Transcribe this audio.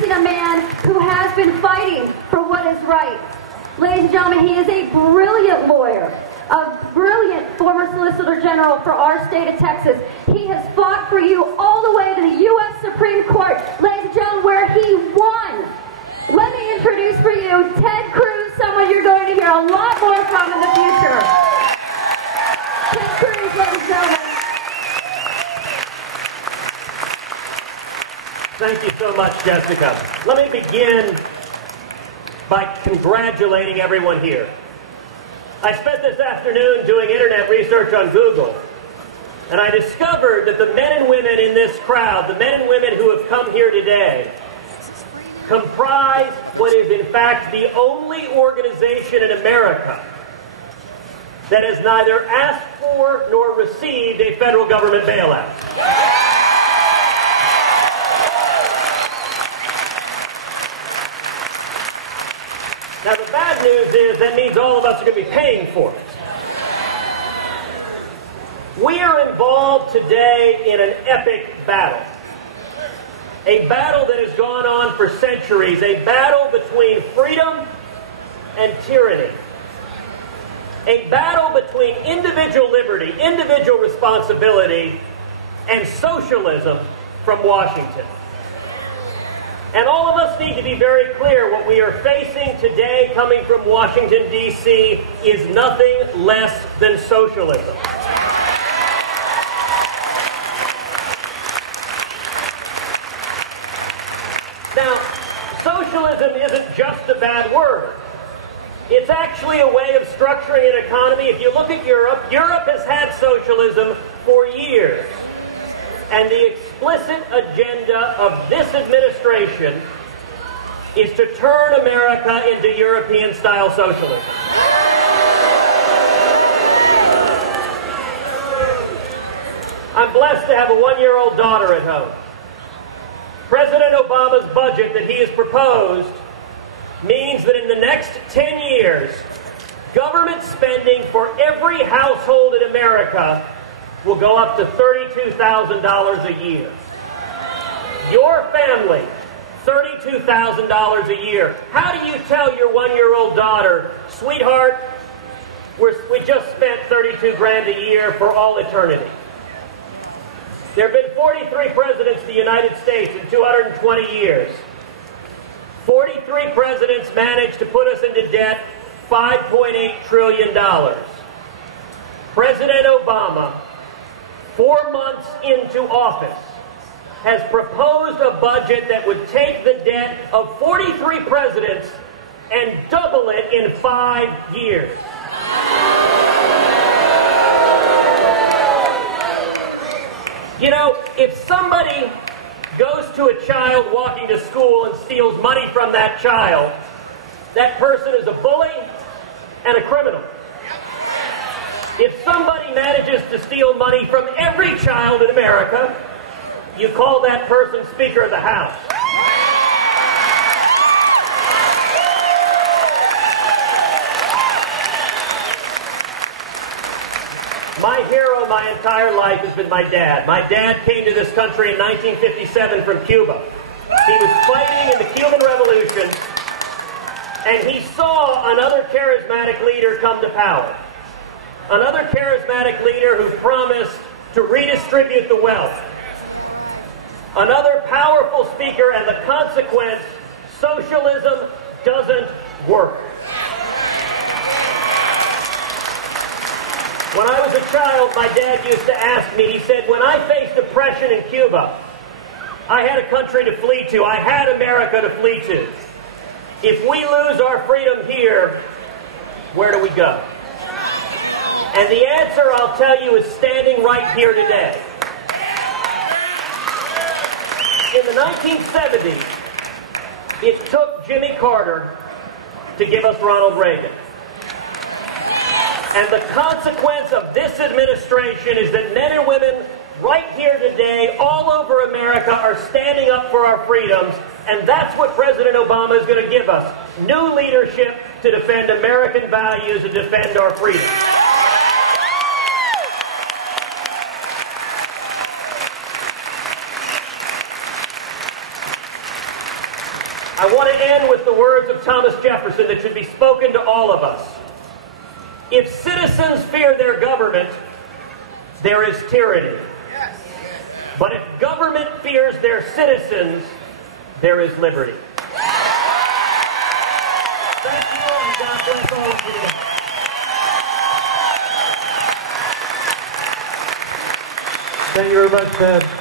introducing a man who has been fighting for what is right. Ladies and gentlemen, he is a brilliant lawyer, a brilliant former Solicitor General for our state of Texas. He has fought for you all the way to the U.S. Supreme Court, ladies and gentlemen, where he won. Let me introduce for you Ted Cruz, someone you're going to hear a lot more from in the future. Ted Cruz, ladies and gentlemen. Thank you so much, Jessica. Let me begin by congratulating everyone here. I spent this afternoon doing internet research on Google, and I discovered that the men and women in this crowd, the men and women who have come here today, comprise what is in fact the only organization in America that has neither asked for nor received a federal government bailout. Now, the bad news is that means all of us are going to be paying for it. We are involved today in an epic battle. A battle that has gone on for centuries. A battle between freedom and tyranny. A battle between individual liberty, individual responsibility, and socialism from Washington. And all of us need to be very clear, what we are facing today coming from Washington, D.C. is nothing less than socialism. Now, socialism isn't just a bad word. It's actually a way of structuring an economy. If you look at Europe, Europe has had socialism for years. And the explicit agenda of this administration is to turn America into European-style socialism. I'm blessed to have a one-year-old daughter at home. President Obama's budget that he has proposed means that in the next 10 years, government spending for every household in America will go up to $32,000 a year. Your family, $32,000 a year. How do you tell your one-year-old daughter, sweetheart, we just spent 32 grand a year for all eternity? There have been 43 presidents of the United States in 220 years. 43 presidents managed to put us into debt $5.8 trillion. President Obama, 4 months into office, has proposed a budget that would take the debt of 43 presidents and double it in 5 years. You know, if somebody goes to a child walking to school and steals money from that child, that person is a bully and a criminal. If somebody manages to steal money from every child in America, you call that person Speaker of the House. My hero my entire life has been my dad. My dad came to this country in 1957 from Cuba. He was fighting in the Cuban Revolution, and he saw another charismatic leader come to power. Another charismatic leader who promised to redistribute the wealth. Another powerful speaker, and the consequence, socialism doesn't work. When I was a child, my dad used to ask me, he said, when I faced oppression in Cuba, I had a country to flee to. I had America to flee to. If we lose our freedom here, where do we go? And the answer, I'll tell you, is standing right here today. In the 1970s, it took Jimmy Carter to give us Ronald Reagan. And the consequence of this administration is that men and women right here today, all over America, are standing up for our freedoms. And that's what President Obama is going to give us. New leadership to defend American values and defend our freedoms. I want to end with the words of Thomas Jefferson that should be spoken to all of us. If citizens fear their government, there is tyranny. But if government fears their citizens, there is liberty. Thank you, and God bless all of you. Thank you very much, Ted.